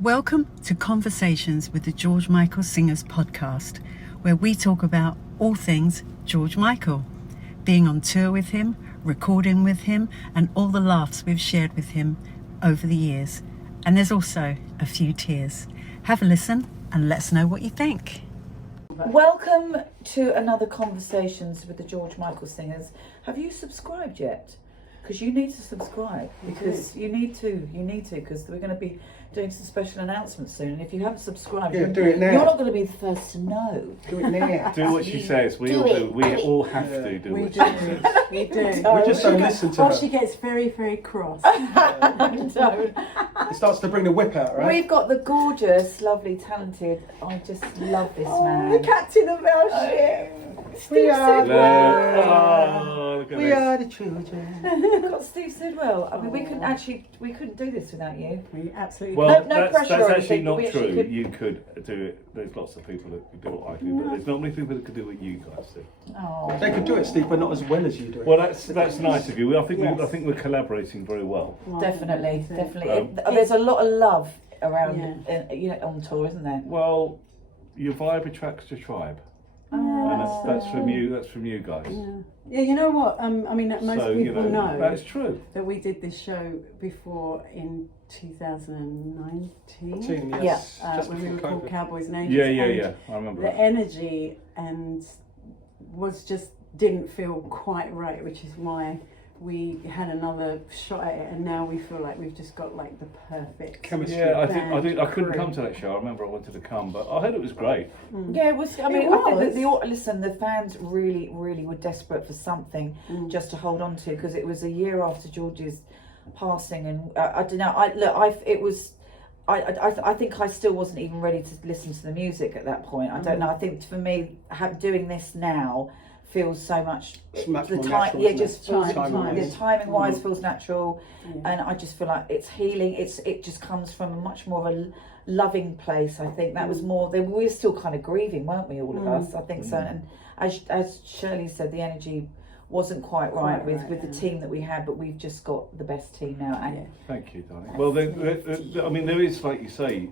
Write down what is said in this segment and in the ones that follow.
Welcome to Conversations with the George Michael Singers podcast, where we talk about all things George Michael, being on tour with him, recording with him, and all the laughs we've shared with him over the years. And there's also a few tears. Have a listen and let us know what you think. Welcome to another Conversations with the George Michael Singers. Have you subscribed yet? Because you need to subscribe, because you need to, because we're going to be doing some special announcements soon. And if you haven't subscribed, do it now. You're not going to be the first to know. Do it now. Do what she says. We all do. We all have to do what she says. We do. We just don't listen to her. She gets very, very cross. It starts to bring the whip out, right? We've got the gorgeous, lovely, talented, I just love this man. The captain of our ship. Steve Sidwell. We are the children. We've got Steve Sidwell. I mean, we couldn't do this without you. We absolutely Well, No pressure that's or actually anything, but not we true. actually could- You could do it. There's lots of people that could do what I do, but there's not many people that could do what you guys do. Oh. They could do it, Steve, but not as well as you do it. Well, that's nice of you. I think Yes. I think we're collaborating very well. Definitely. Um, There's a lot of love around, on tour, isn't there? Well, your vibe attracts your tribe, and that's from you. That's from you guys. Yeah, you know what? I mean, most So people know that's true. that we did this show before in 2019. Yes. When we were called COVID. Cowboys and Angels. Yeah. I remember The that. energy and didn't feel quite right, which is why we had another shot at it, and now we feel like we've just got like the perfect Chemistry. Yeah, I couldn't crew. come to that show. I remember I wanted to come, but I heard it was great. Yeah, it was. I mean, It I think that was. the fans really, really were desperate for something just to hold on to, because it was a year after George's passing, and I don't know. I think I still wasn't even ready to listen to the music at that point. I don't know. I think for me, doing this now feels so much. It's much the more time, natural, yeah, isn't it? just feels, Timing-wise. the timing wise feels natural, Yeah. and I just feel like it's healing. It just comes from a much more of a loving place. I think that was more. We were still kind of grieving, weren't we, all of us? I think so. And as Shirley said, the energy wasn't quite right with the team that we had, but we've just got the best team now. And Thank you, darling. Well, I mean, there is, like you say,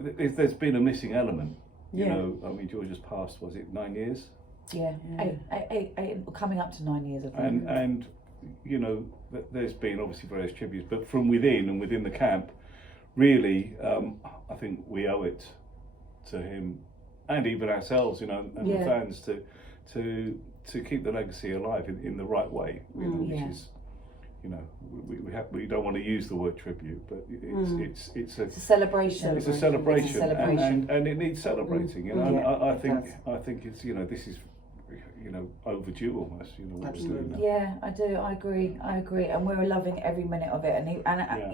there's been a missing element. You know, I mean, George has passed, was it 9 years? yeah, eight, coming up to 9 years, I think. And you know, there's been obviously various tributes, but from within and within the camp, really, I think we owe it to him and even ourselves, you know, and the fans to keep the legacy alive in the right way, you know, which is, you know, we don't want to use the word tribute, but it's a celebration. It's a celebration, It's a celebration. And it needs celebrating. You know, and I think it's, you know, this is, you know, overdue almost. You know, what we're doing now. Yeah, I do. I agree, and we're loving every minute of it.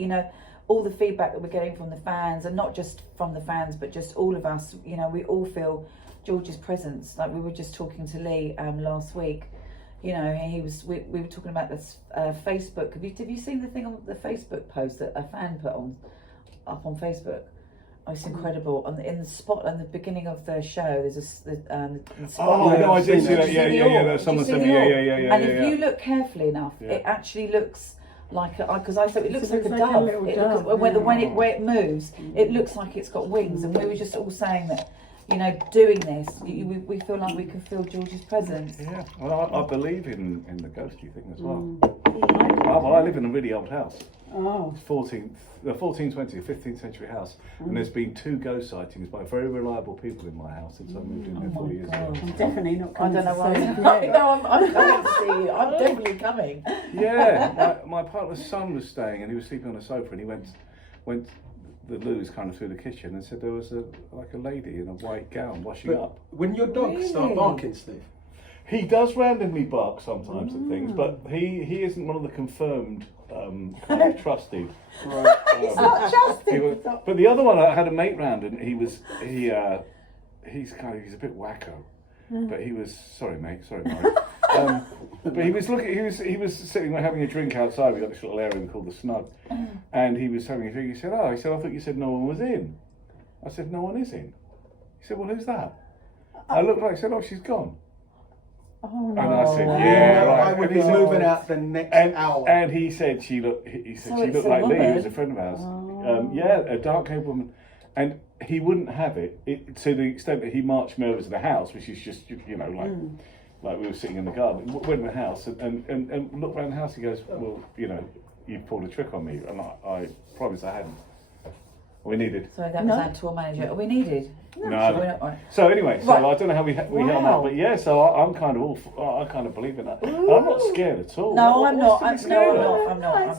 You know, all the feedback that we're getting from the fans, and not just from the fans, but just all of us. You know, we all feel George's presence. Like we were just talking to Lee last week. You know, we were talking about this Facebook. Have you seen the thing on the Facebook post that a fan put up on Facebook? Oh, it's incredible. In the spot, in the beginning of the show, there's the spot. Oh, no, I did see that. Did Yeah. you see the Someone orb? said, Did you see the orb? yeah. And if you look carefully enough, it actually looks like because I thought it looks like a dove. When it moves, it looks like it's got wings. And we were just all saying that, you know, doing this, we feel like we can feel George's presence. Yeah, well, I believe in the ghosty thing as well. Well, I live in a really old house. Oh. It's 1420, 15th century house, and there's been 2 ghost sightings by very reliable people in my house since I moved in there 4 years ago. I'm definitely not I coming don't know to why. say No, I'm coming to see you. I'm definitely coming. Yeah, my partner's son was staying, and he was sleeping on a sofa, and he went the loos kind of through the kitchen and said there was a lady in a white gown washing up. When your dogs start barking, Steve, He does randomly bark sometimes at things, but he isn't one of the confirmed kind of trusted. right? It's not trusted. But the other one, I had a mate round, and he's a bit wacko. But he was sorry, Mike. But he was sitting there having a drink outside. We got this little area called the Snug, and he was having a drink. He said, I thought you said no one was in. I said, no one is in. He said, well, who's that? I looked like I said, oh, she's gone. Oh no! And I said, yeah, right. I would And be he said, moving out the next hour. And he said she looked like Lee, who was a friend of ours. A dark-haired woman, and he wouldn't have it, to the extent that he marched me over to the house, which is just like we were sitting in the garden. Went in the house and looked around the house. He goes, "Well, you pulled a trick on me," and I promised I hadn't. We needed. So that was our tour manager. We needed. No. So anyway, I don't know how we held out, but yeah. So I'm kind of I kind of believe in that. I'm not scared at all. No, I'm not. I'm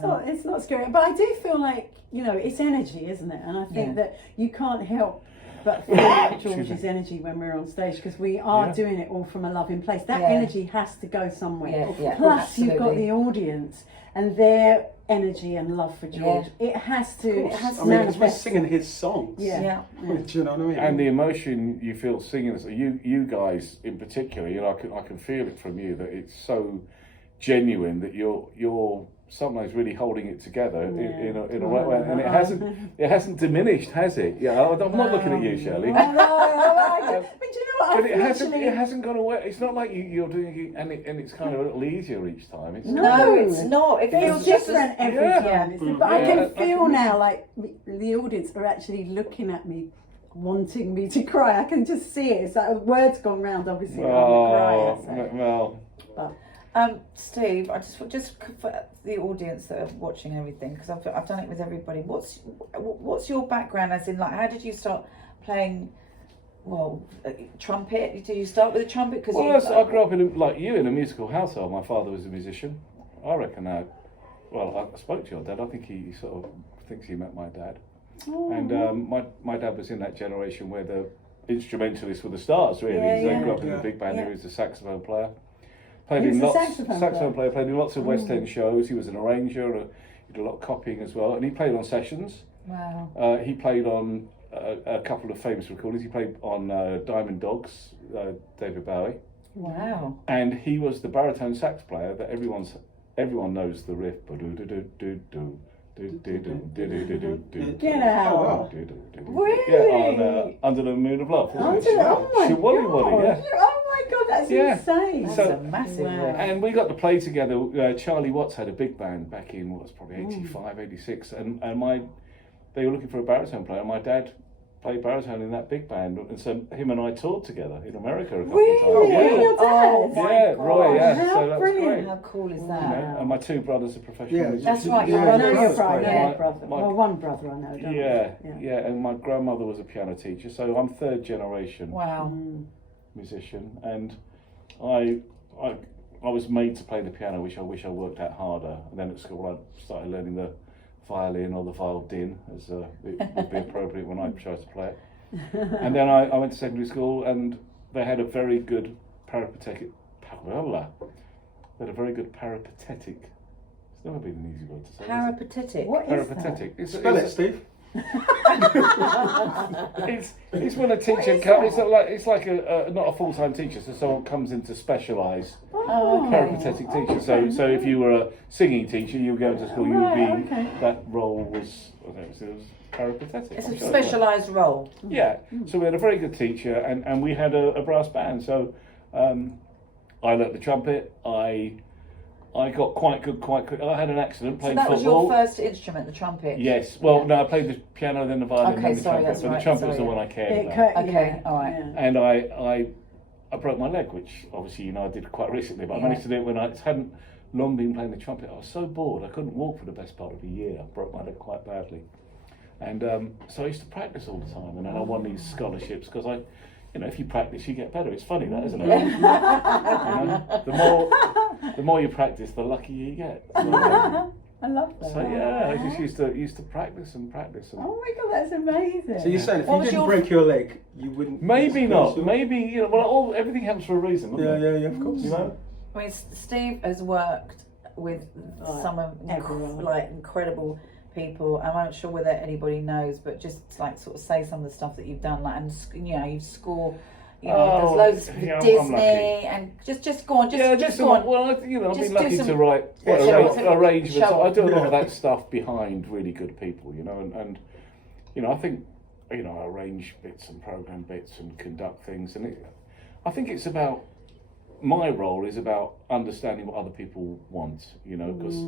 not. It's not scary, but I do feel like it's energy, isn't it? And I think that you can't help but feel George's energy when we're on stage, because we are doing it all from a loving place. That energy has to go somewhere. Plus, you've got the audience and their energy and love for George. It has to. I mean, because we're singing his songs. Yeah. Do you know what I mean? And the emotion you feel singing, you guys in particular, I can feel it from you that it's so genuine that you're sometimes really holding it together in a right way, and it hasn't diminished, has it? Yeah, I'm not looking at you, Shirley. I know. But do you know what? But it hasn't gone away. It's not like you're doing it and it's kind of a little easier each time. It's not. It feels different every time. But I can feel now like the audience are actually looking at me, wanting me to cry. I can just see it. It's like words gone round. Obviously, I'm a crier. Well. Steve, I just for the audience that are watching everything, because I've done it with everybody. What's your background? As in, like, how did you start playing? Well, trumpet. Did you start with a trumpet? I grew up in a musical household. My father was a musician. I reckon I spoke to your dad. I think he sort of thinks he met my dad. Oh. And my dad was in that generation where the instrumentalists were the stars. Really, they grew up in the big band. He was a saxophone player. Played in lots of West End shows. He was an arranger. He did a lot of copying as well, and he played on sessions. Wow. He played on a couple of famous recordings. He played on Diamond Dogs, David Bowie. Wow. And he was the baritone sax player that everyone knows the riff. Get out! Really? Yeah, on Under the Moon of Love. Oh my God! Oh my God, that's insane. That's a massive riff. And we got to play together. Charlie Watts had a big band back in probably 85, 86, and they were looking for a baritone player. My dad played baritone in that big band, and so him and I toured together in America a couple of times. Your dad? Yeah, Roy. Yeah, how so that was great. How cool is that? And my two brothers are professional musicians. That's right. I know your brother. Yeah. Well, one brother I know. Don't Yeah, and my grandmother was a piano teacher, so I'm third generation musician, and I was made to play the piano, which I wish I worked out harder. And then at school I started learning the violin or the violin, as it would be appropriate when I chose to play it. And then I went to secondary school, and they had a very good peripatetic. It's never been an easy word to say. Peripatetic. What is peripatetic. that? Spell it, Steve. It's when a teacher comes. It's like a not a full-time teacher, so someone comes in to specialise. Peripatetic teacher. So if you were a singing teacher, you would go to school. You would be that role was peripatetic. It's a specialised role. Yeah. So we had a very good teacher, and we had a brass band. So I learnt the trumpet. I got quite good quite quick. I had an accident playing football. So that was your first instrument, the trumpet? Yes. Well, no, I played the piano, then the violin, then the trumpet. That's but right. the trumpet was the one I cared about. Okay, all right. Yeah. And I broke my leg, which obviously I did quite recently, but I managed to do it when I hadn't long been playing the trumpet. I was so bored, I couldn't walk for the best part of a year. I broke my leg quite badly. And so I used to practice all the time, and then I won these scholarships because if you practice, you get better. It's funny, that, isn't it? The more you practice, the luckier you get. I love that. So I just used to practice and practice. And oh my God, that's amazing. So you're saying if you didn't break your leg, you wouldn't? Maybe not. Maybe everything happens for a reason. Doesn't it? Yeah, of course. I mean, Steve has worked with some of incredible people. I'm not sure whether anybody knows, but just sort of say some of the stuff that you've done, you score. There's loads of Disney, and just go on. Just go on. Well, I've been lucky to write arrangements. I do a lot of that stuff behind really good people, and I think I arrange bits and program bits and conduct things, and I think it's about my role is about understanding what other people want, because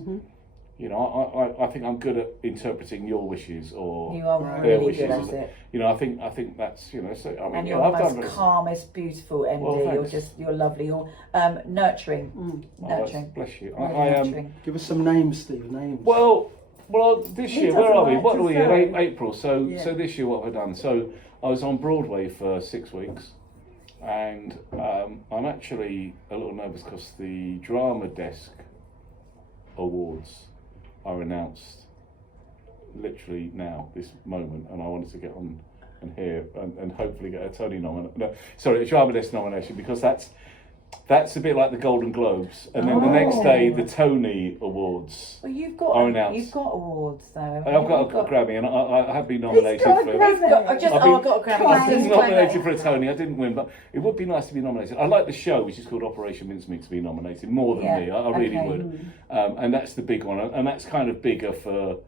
you know, I think I'm good at interpreting your wishes or You are their really wishes. good at it. You know, I think that's, you know, so, I mean, And yeah, you're I've the done most this. calmest, beautiful MD. Well, you're lovely. You're nurturing. Oh, Nurturing. bless you. Really I nurturing. Give us some names, Steve. Names. Well, this He year, where doesn't are we? like What to are we say. in April? So Yeah. so this year, what have I done? So I was on Broadway for 6 weeks, and I'm actually a little nervous because the Drama Desk Awards are announced literally now, this moment, and I wanted to get on and hear and hopefully get a Tony nomination. No, sorry, a Drama Desk nomination, because that's a bit like the Golden Globes, and then the next day the Tony Awards. Well, are announced. you've got awards though. I've got a Grammy, and I have been nominated got a for. Grammy. I've got a Grammy. I was Just claim nominated it. for a Tony. I didn't win, but it would be nice to be nominated. I like the show, which is called Operation Mincemeat, to be nominated more than Yeah, me. I really okay. would, and that's the big one, and that's kind of bigger for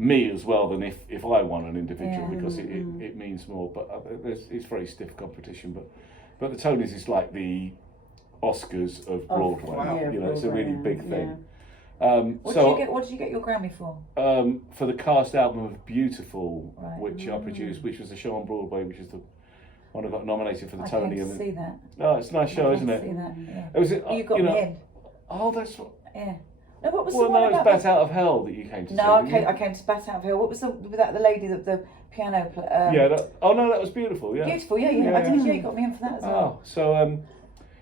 me as well than if I won an individual, Yeah. because it means more. But it's very stiff competition. But the Tonys is like the Oscars of Broadway. wow. Yeah, You know, it's a really Broadway, big thing. What did you get your Grammy for? For the cast album of Beautiful, Right. which I produced, which was the show on Broadway, which is the one I got nominated for the I Tony. came to And see that. oh, it's a nice show, I isn't came it? to see that. Yeah. It was it. You got you know, me in. Oh, that's what. Yeah. No, what was Well, the one no, it's about? Bat Out of Hell that you came to see. No, didn't you? I came to Bat Out of Hill. What was the lady that the piano player? Yeah. Oh no, that was Beautiful. Yeah. Beautiful. Yeah. I did. Yeah, you got me in for that as well. Oh, so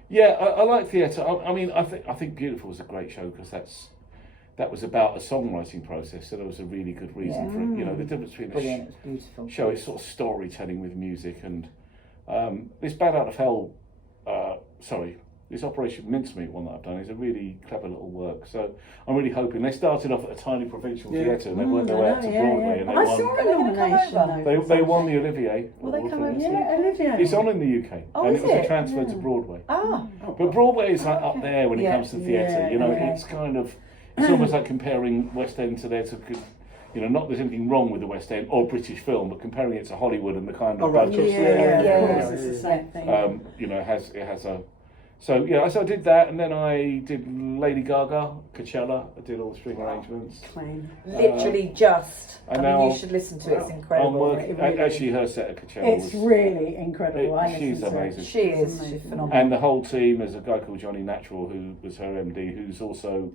yeah, I like theatre. I mean, I think Beautiful was a great show because that was about a songwriting process, so there was a really good reason for it. You know, the difference between Brilliant. It was beautiful. show is sort of storytelling with music, and this Bad Out of Hell, this Operation Mincemeat one that I've done is a really clever little work. So I'm really hoping. They started off at a tiny provincial theatre and they worked their way out to Broadway, and they I won. saw a They're gonna come nomination over. though. They won the Olivier. Will they Award come for over this. to Yeah, Olivia. It's on in the UK, Oh, and is it was a it? transfer to Broadway. Ah. But Broadway is like up okay. there when it Yeah. comes to theatre. Yeah, You know, okay. it's kind of, it's almost like comparing West End to theatre. You know, not that there's anything wrong with the West End or British film, but comparing it to Hollywood and the kind of Oh, right, budgets yeah, there. Yeah, of Yeah. course, it's the same thing. You know, it has a. So yeah, so I did that, and then I did Lady Gaga, Coachella. I did all the string arrangements. Claim. Literally just. and I now- mean, you should listen to it. It's I'm incredible. working. It really Actually, her set at Coachella It's was. really incredible. I She's listened to it. amazing. She is. It's She's amazing. phenomenal. And the whole team, there's a guy called Johnny Natural who was her MD, who's also,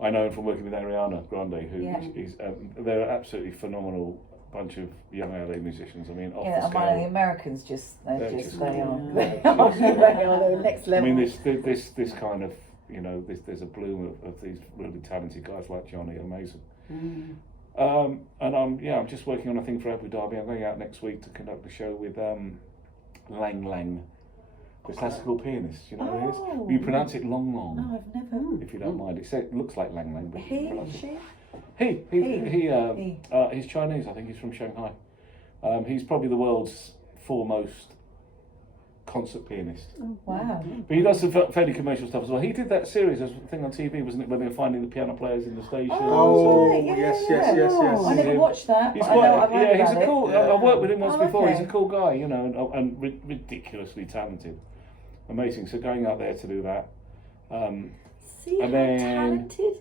I know him from working with Ariana Grande, who Yeah. is, they're an absolutely phenomenal bunch of young LA musicians. I mean, off Yeah, the and one of the scale. Americans they are. Yeah. They are the next I level. mean, this kind of, you know, there's a bloom of these really talented guys like Johnny, amazing. And I'm just working on a thing for Abu Dhabi. I'm going out next week to conduct a show with Lang Lang, the classical pianist. You know who Oh. he is? You pronounce it Long Long. No, I've never. If you don't mind, it looks like Lang Lang, but you He, pronounce it. she. He, he's Chinese. I think he's from Shanghai. He's probably the world's foremost concert pianist. Wow. But he does some fairly commercial stuff as well. He did that series, a thing on TV, wasn't it, when they were finding the piano players in the station? Oh, right, yeah, yes, yeah. yes. I never watched that. He's But I know I've quite, heard yeah, he's about a cool. it. I worked with him once Oh, before. He's okay. a cool guy, you know, and ridiculously talented, amazing. So going out there to do that, See And how then- talented.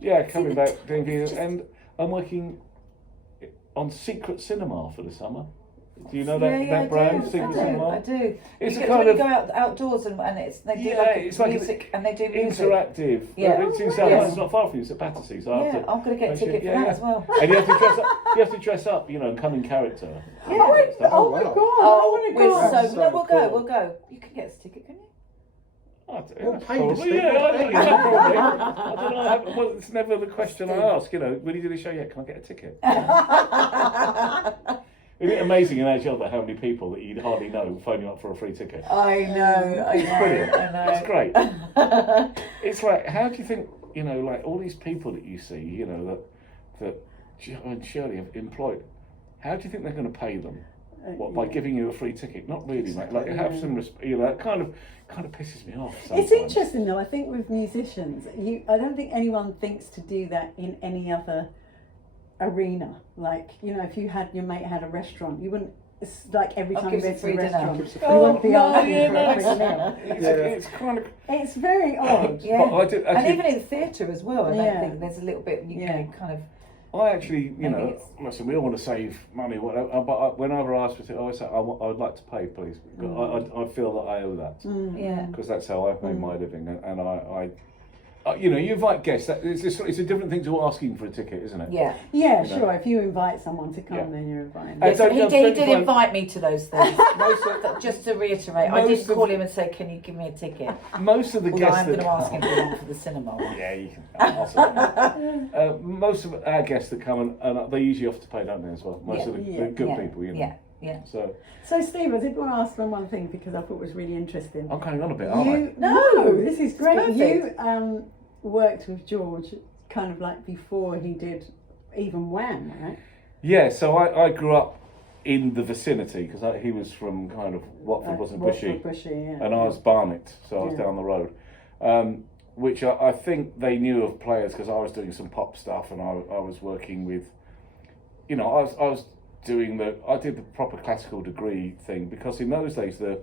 yeah, coming the back doing videos, just- and I'm working on Secret Cinema for the summer. Do you know that I brand, do. Secret I Cinema? do. It's you a get kind when of you go outdoors and they do Yeah, like it's like music and they do music. interactive. Yeah. It's in Oh, South yeah. London, it's not far from you. It's at Battersea, so I have Yeah, to. I'm gonna get a ticket for yeah, that yeah. as well. And you have to dress up. You have to dress up, you know, and come in character. Yeah. Oh my wow. god! Oh, I we're want to go. so, So no, we'll go. cool. We'll go. You can get us a ticket, can you? Well, That's paid, probably, Steve, yeah, well I paid. probably. I don't know. Well, it's never the question I ask. You know, will you do the show yet? Can I get a ticket? Isn't it amazing in our job that how many people that you'd hardly know phone you up for a free ticket? I know. It's brilliant. I know. It's great. It's like, how do you think, you know, like all these people that you see, you know, that Shirley have employed, how do you think they're going to pay them? What, by giving you a free ticket? Not really, mate. Like, have some respect. You know, that kind of pisses me off sometimes. It's interesting though. I think with musicians, I don't think anyone thinks to do that in any other arena. Like, you know, if your mate had a restaurant, you wouldn't it's like every I'll time give you it go to free a dinner. restaurant, you won't be asking yeah, for no, a free meal. it's kind of. It's very odd. Yeah. But I did And actually. even in theatre as well, I don't Yeah. think there's a little bit, you know, kind of. I actually, you Maybe know, it's- listen, we all want to save money, whatever. But whenever I ask for it, I always say, I would like to pay, please. I feel that I owe that Yeah. because that's how I've made my living, and I you know, you invite guests. It's a different thing to asking for a ticket, isn't it? Yeah. Yeah, You know. sure. If you invite someone to come, Yeah. then you're inviting. And So he did find- invite me to those things. Most of, Just to reiterate, I Most did call him and say, "Can you give me a ticket?" most of the Although guests I'm going that to ask him for one for the cinema. yeah, you can. Awesome. Most of our guests that come and they usually have to pay, don't they, as well? Most Yeah. of the Yeah. good Yeah. people, you know. Yeah. Yeah. So, Steve, I did want to ask one thing because I thought was really interesting. I'm going on a bit, aren't I? You No, this is great. perfect. You worked with George kind of like before he did even Wham, right? Yeah, so I grew up in the vicinity because he was from kind of Watford, wasn't Bushy, Bushy, yeah. and I was Barnet, so I was Yeah. down the road. Which I think they knew of players because I was doing some pop stuff and I was working with, you know, I was doing I did the proper classical degree thing because in those days the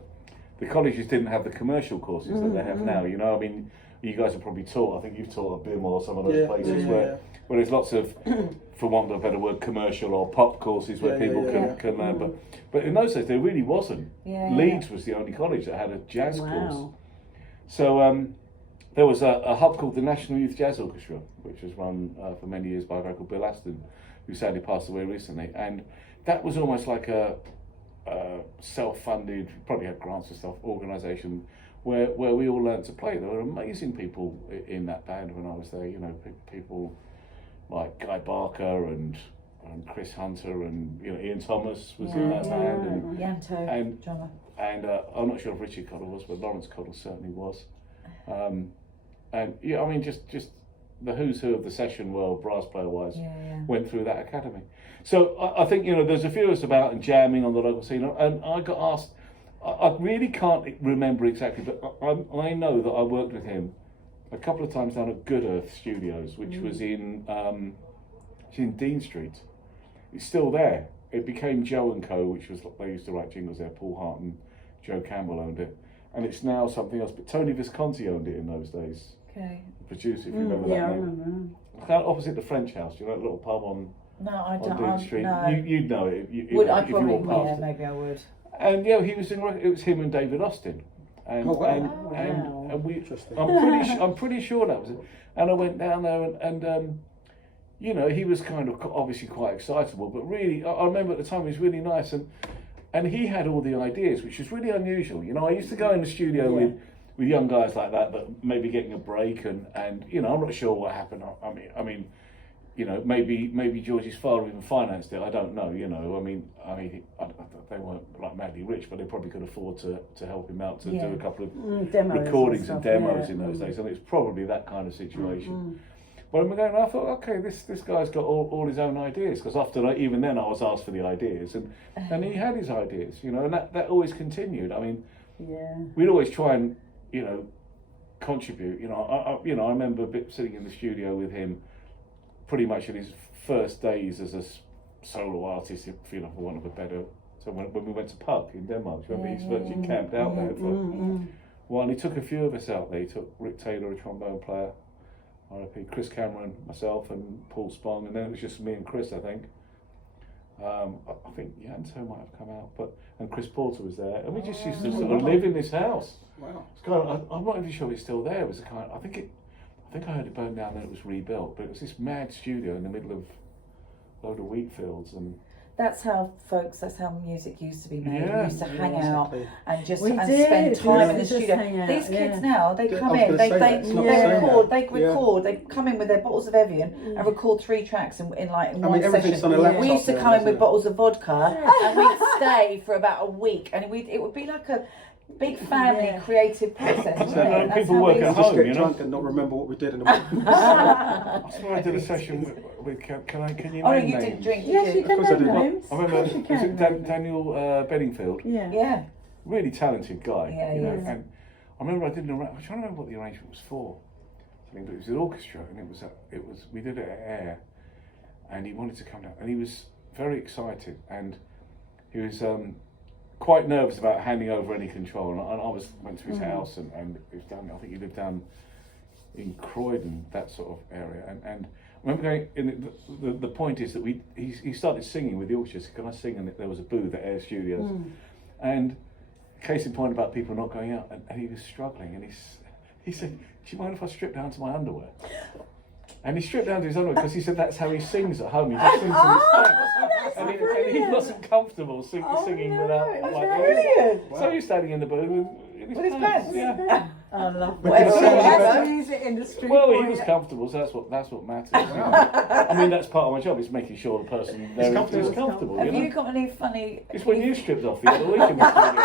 colleges didn't have the commercial courses that they have now. You know, I mean, you guys have probably taught. I think you've taught at BIM or some of those places where there's lots of, for want of a better word, commercial or pop courses where people can learn. But in those days there really wasn't. Yeah, Leeds was the only college that had a jazz course. Wow. So there was a hub called the National Youth Jazz Orchestra, which was run for many years by a guy called Bill Aston, who sadly passed away recently. And that was almost like a self-funded, probably had grants and stuff, organisation where we all learned to play. There were amazing people in that band when I was there. You know, people like Guy Barker and Chris Hunter and Ian Thomas was in that band and Yanto, drummer. and I'm not sure if Richard Cottle was, but Lawrence Cottle certainly was. And yeah, I mean, just the who's who of the session world, brass player wise, went through that academy. So I think there's a few of us about and jamming on the local scene. And I got asked, I really can't remember exactly, but I know that I worked with him a couple of times down at Good Earth Studios, which was in Dean Street. It's still there. It became Joe and Co, which was they used to write jingles there. Paul Hart and Joe Campbell owned it, and it's now something else. But Tony Visconti owned it in those days. Okay. The producer, if you remember that Yeah, I name. remember. Kind of opposite the French House, you know, that little pub on No, I Dean don't. Street. No. You'd know it. Would I if you probably? walked past Yeah, it. maybe I would. And he was in. It was him and David Austin. And, Oh, wow. and we. Interesting. I'm pretty sure that was it. And I went down there and he was kind of obviously quite excitable, but really, I remember at the time he was really nice and he had all the ideas, which was really unusual. You know, I used to go in the studio with young guys like that maybe getting a break and I'm not sure what happened. I mean, maybe George's father even financed it. I don't know. They weren't like madly rich, but they probably could afford to help him out to do a couple of Demos recordings and and stuff, demos yeah. in those days, and it was probably that kind of situation. But I thought, okay, this guy's got all his own ideas, because even then I was asked for the ideas, and he had his ideas, and that always continued. I mean, we'd always try and contribute. I remember sitting in the studio with him, pretty much in his first days as a solo artist, for want of a better. So when we went to Puck in Denmark, remember he virtually camped out there for a while. And he took a few of us out there. He took Rick Taylor, a trombone player, RIP, Chris Cameron, myself, and Paul Spong, and then it was just me and Chris, I think. I think Yanto might have come out, and Chris Porter was there, and we just used to sort of live in this house. Wow. It's kind of, I'm not even sure it's still there. It was I think I heard it burned down, then it was rebuilt, but it was this mad studio in the middle of a load of wheat fields and. That's how music used to be made. Yeah. We used to hang out and just We and did, spend time in the just studio. hang out, These kids yeah. now, they I come was in, gonna they say that, it's not the same now. record, they come in with their bottles of Evian and record 3 tracks in one everything's session. on a laptop We used to now, come in isn't with it? bottles of vodka and we'd stay for about a week, and it would be like a big family creative process. So wasn't it? That's people how work we at used Just home, get you know? drunk and not remember what we did in the morning. I swear I did a session with can you Oh, no, name you names? didn't drink, Yes, you did can course I name did. names. I remember, Of course you was can it name Daniel Bedingfield? Yeah. Yeah. Really talented guy. Yeah, you know, he is. and I remember I'm trying to remember what the arrangement was for. I think it was an orchestra, and it was we did it at Air, and he wanted to come down, and he was very excited, and he was quite nervous about handing over any control, and I went to his house, and he was down. I think he lived down in Croydon, that sort of area, and I remember going. The point is that he started singing with the orchestra. So can I sing? And there was a booth at Air Studios, and case in point about people not going out, and he was struggling, and he said, "Do you mind if I strip down to my underwear?" And he stripped down to his underwear because he said that's how he sings at home. He just sings in his pants, and he wasn't comfortable singing without. So he's standing in the booth in his pants. Yeah. I love Whatever that. Music industry. Well, he was comfortable, so that's what matters. You know? I mean, that's part of my job, is making sure the person there is comfortable. Have you got any funny? It's when you stripped off the other week in the studio.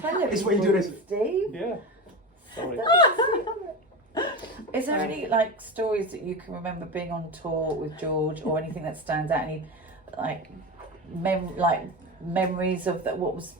Tell us, It's what you do this. Steve. Yeah. Sorry. Is there any like stories that you can remember being on tour with George, or anything that stands out? Any like memories of that? What was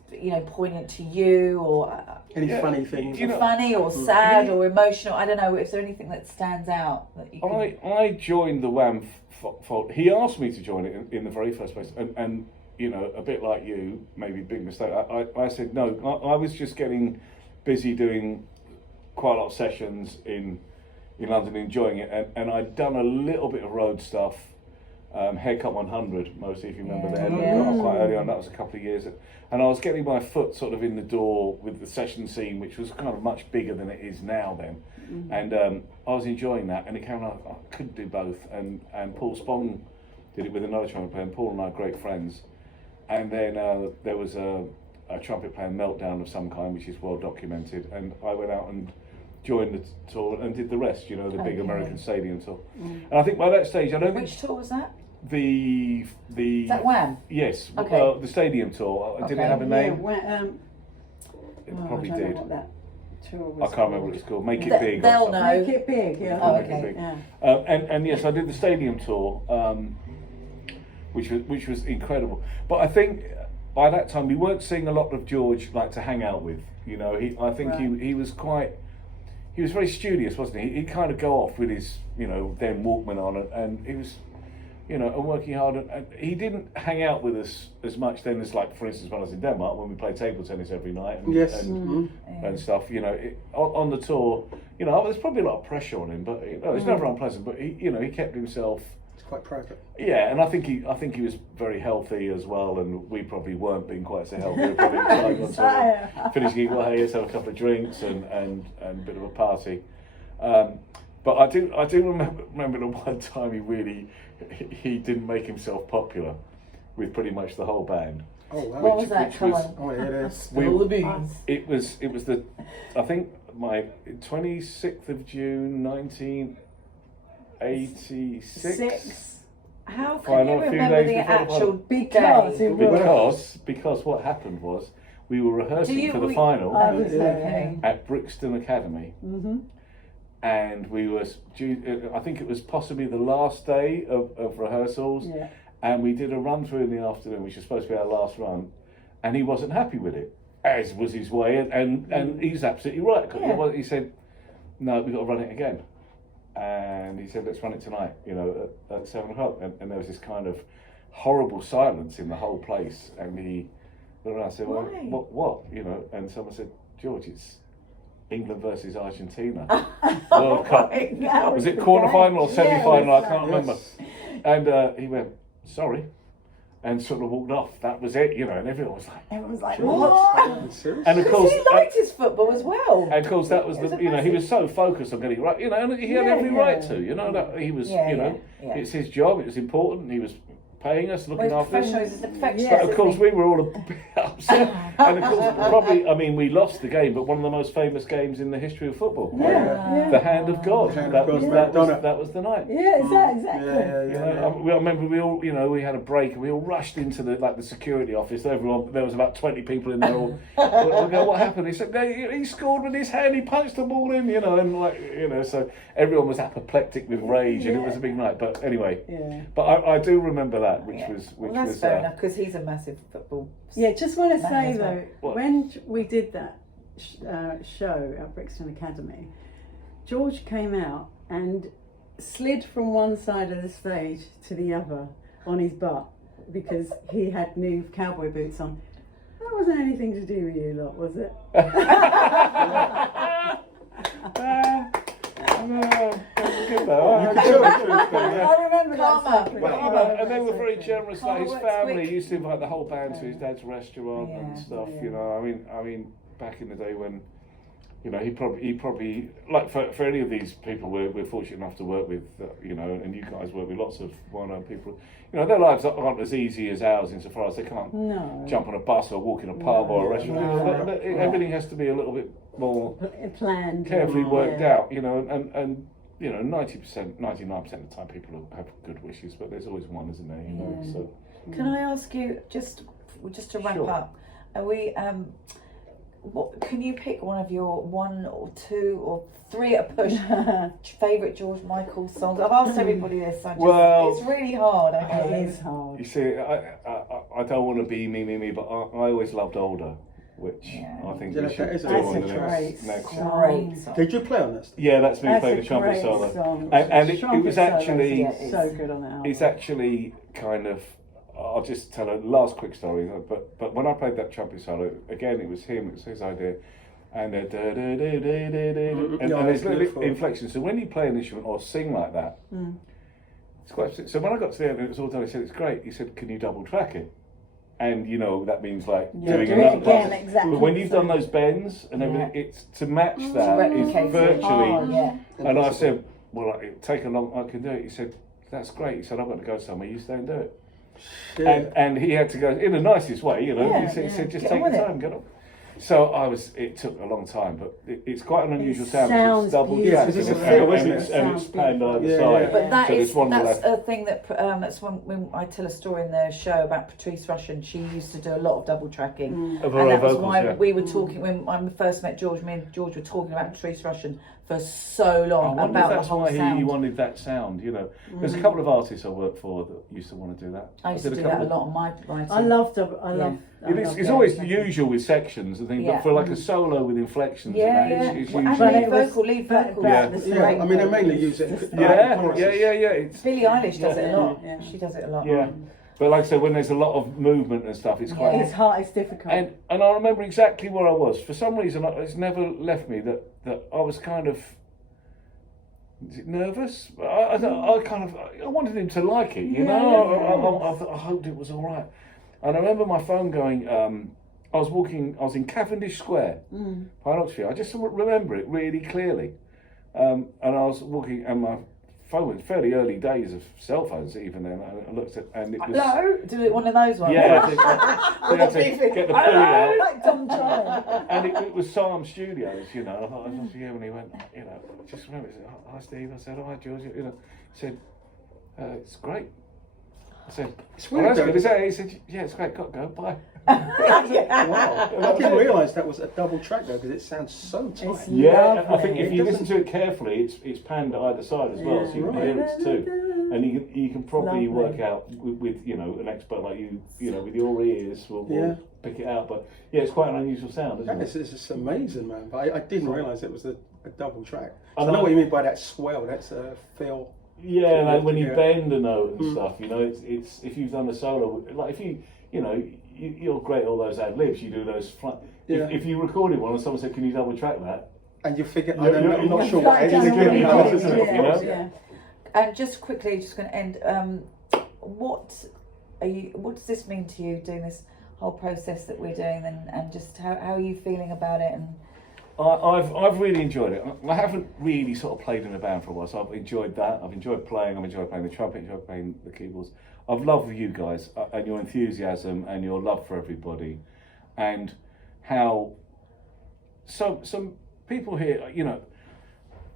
poignant to you, or Any funny things? funny or sad or emotional? I don't know. Is there anything that stands out that you? I joined the Wham fault. He asked me to join it in the very first place, and a bit like you, maybe big mistake. I said no. I was just getting busy doing quite a lot of sessions in London, enjoying it, and I'd done a little bit of road stuff, Haircut 100 mostly, if you remember that. Quite early on, that was a couple of years, and I was getting my foot sort of in the door with the session scene, which was kind of much bigger than it is now then, and I was enjoying that, and it came out I couldn't do both, and Paul Spong did it with another trumpet player, and Paul and I are great friends, and then there was a trumpet playing meltdown of some kind, which is well documented, and I went out and joined the tour and did the rest, the big American stadium tour. And I think by that stage, I don't think... Which tour was that? The Is that Wham? Yes, Okay. the stadium tour. Did it have a name? It probably I don't did. know what that tour was. I can't remember what it's called. Make It Big. They'll or something. know. Make It Big, yeah. Oh, Make It okay. Big. Yeah. And yes, I did the stadium tour, which was incredible. But I think by that time we weren't seeing a lot of George like to hang out with. I think he was quite. He was very studious, wasn't he? He'd kind of go off with his, then Walkman on, and he was, and working hard. And he didn't hang out with us as much then as, like, for instance, when I was in Denmark, when we played table tennis every night and stuff. On the tour, there's probably a lot of pressure on him, but it's never unpleasant. But he kept himself. It's quite private. Yeah, and I think he was very healthy as well, and we probably weren't being quite so healthy. We were probably like on tour, finishing, well, hey, let's have a couple of drinks and a bit of a party. But I do remember the one time he didn't make himself popular with pretty much the whole band. Oh wow. What was that? Come on. Oh yeah, it is. Spill the beans. It was I think my 26th of June 1986. How can you remember the actual Because day? Because what happened was we were rehearsing for the final at Brixton Academy, and we were due. I think it was possibly the last day of rehearsals, and we did a run through in the afternoon, which was supposed to be our last run, and he wasn't happy with it, as was his way, and he's absolutely right. He said, "No, we've got to run it again." And he said, "Let's run it tonight, at 7 o'clock." And there was this kind of horrible silence in the whole place. And he looked around and said, "Well, what? And someone said, "George, it's England versus Argentina. World Cup. Was it quarter-final or semi-final? I can't remember." And he went, "Sorry," and sort of walked off. That was it, and everyone was like, What? Serious? And of course, he liked his football as well. and of course, that was he was so focused on getting right, and he had every right to, that he was, it's his job, it was important, he was paying us, looking after us. He's a perfectionist. But of course, we were all a bit upset, and of course, probably, we lost the game, but one of the most famous games in the history of football. The Hand of God. That was the night. Yeah, exactly. I remember we all, we had a break and we all rushed into the security office. There was about 20 people in there. We go, "What happened?" He said, "He scored with his hand. He punched the ball in." So everyone was apoplectic with rage, and it was a big night. But anyway, but I do remember that, which was fair enough, because he's a massive football. Yeah, just want to say though, What? when we did that show at Brixton Academy, George came out and slid from one side of the stage to the other on his butt because he had new cowboy boots on. That wasn't anything to do with you lot, was it? I remember that. And they were very generous. Like his family used to invite the whole band to his dad's restaurant and stuff. You know, I mean, back in the day when, you know, he probably like for any of these people we're fortunate enough to work with, you know, and you guys work with lots of well-known people. You know, their lives aren't as easy as ours insofar as they can't jump on a bus or walk in a pub or a restaurant. Everything has to be a little bit more planned, carefully worked out. You know, and you know, 90%, 99% of the time people have good wishes, but there's always one, isn't there? You know, so. Can I ask you just to wrap up? Are we? What can you pick one of your 1 or 2 or 3 at a push favourite George Michael songs? I've asked everybody this. It's really hard. It is hard. You see, I don't want to be me, but I always loved Older, which I think we should do on the next. Great song. Did you play on this? Yeah, that's me playing the trumpet solo. And it was actually so good on that album. It's actually kind of. I'll just tell a last quick story. But when I played that trumpet solo, again, it was him. It was his idea, and and there's little inflections. So when you play an instrument or sing like that, it's quite. So when I got to the end and it was all done, he said, "It's great." He said, "Can you double track it?" And you know that means like doing another again, exactly. But when you've done those bends and everything, it's to match that is virtually. And I said, "Well, it'll take a long. I can do it." He said, "That's great." He said, "I've got to go somewhere. You stay and do it." And he had to go in the nicest way, you know. He said, "Just take your time, get up." So it took a long time, but it's quite an unusual sound. It's double tracked, and it's panned either side. But that's a thing that's when I tell a story in the show about Patrice Rushen. She used to do a lot of double tracking, and that was why we were talking when I first met George. Me and George were talking about Patrice Rushen for so long about that's the whole why sound. he wanted that sound, you know. There's a couple of artists I work for that used to want to do that. I used to do that a lot on my writing. I love. It's always the usual with sections and things, but for like a solo with inflections, it's usually lead vocal. I mean, they mainly use it. It's Billie Eilish does it a lot. She does it a lot. Yeah. But like I said, when there's a lot of movement and stuff, it's quite. It's hard. It's difficult. And I remember exactly where I was. For some reason, it's never left me that I was kind of. Is it nervous? I wanted him to like it, you know. I hoped it was all right. And I remember my phone going. I was in Cavendish Square, Pine Oxford. I just remember it really clearly. And I was walking, and my phone was fairly early days of cell phones even then. I looked at, and it was. Hello? Do it one of those ones? Yeah, I had to get the pulley out. Like Tom John. And it was Psalm Studios, you know. I thought, I was here when he went, you know, just remember, he said, "Hi Steve." I said, "Hi George." You know, he said, "It's great." I said, It's "Well, weird, that's good." He said, "Yeah, it's great. Got to go. Bye." Wow. I didn't realise that was a double track though, because it sounds so tight. Yeah, I think if you listen to it carefully, it's panned either side as well, so you can hear it too. And you can probably work out with you know an expert like you know with your ears will pick it out. But yeah, it's quite an unusual sound, isn't it? It's amazing, man. But I didn't realise it was a double track. So I know what you mean by that swell. That's a feel. Yeah, like when you bend a note and stuff, you know, it's if you've done a solo, like if you know, you're great at all those ad libs, you do those. If you recorded one and someone said, "Can you double track that?" And you figure, I'm not sure what it is. And just quickly, just going to end. What does this mean to you doing this whole process that we're doing, and just how are you feeling about it? And I've really enjoyed it. I haven't really sort of played in a band for a while, so I've enjoyed that. I've enjoyed playing. I've enjoyed playing the trumpet. Enjoyed playing the keyboards. I've loved you guys and your enthusiasm and your love for everybody, and how some people here, you know,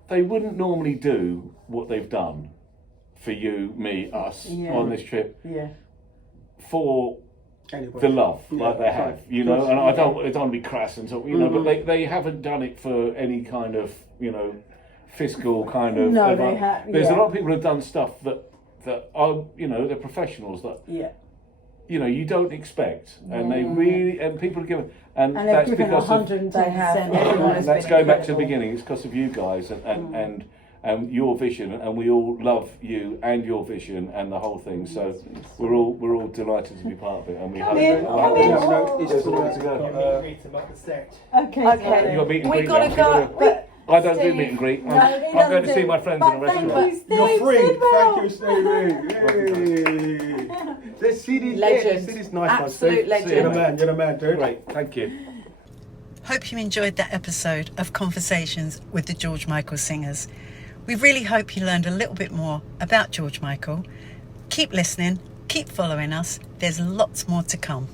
they wouldn't normally do what they've done for you, me, us on this trip for the love like they have, you know. And I don't want to be crass and so, you know, but they haven't done it for any kind of, you know, fiscal kind of. No, they have. There's a lot of people who've done stuff that are, you know, they're professionals that you know you don't expect, and they really, and people are given, and that's because 110%. They have. that's going back to the beginning. It's because of you guys, and and your vision, and we all love you and your vision and the whole thing. So we're all delighted to be part of it, and we hope in, that come in. It's to go. Okay. Okay. You got meet and We greet gotta now. go. But I don't do Steve- meet and greet. No, I'm he going to doesn't see do- my friends but in a thank restaurant. you, You're Steve free. Sidwell. Thank you, Stevie. Let's see this. Legend. See this nice one, Absolute Steve. legend. You're the man. You're the man, dude. Great, thank you. Hope you enjoyed that episode of Conversations with the George Michael Singers. We really hope you learned a little bit more about George Michael. Keep listening, keep following us. There's lots more to come.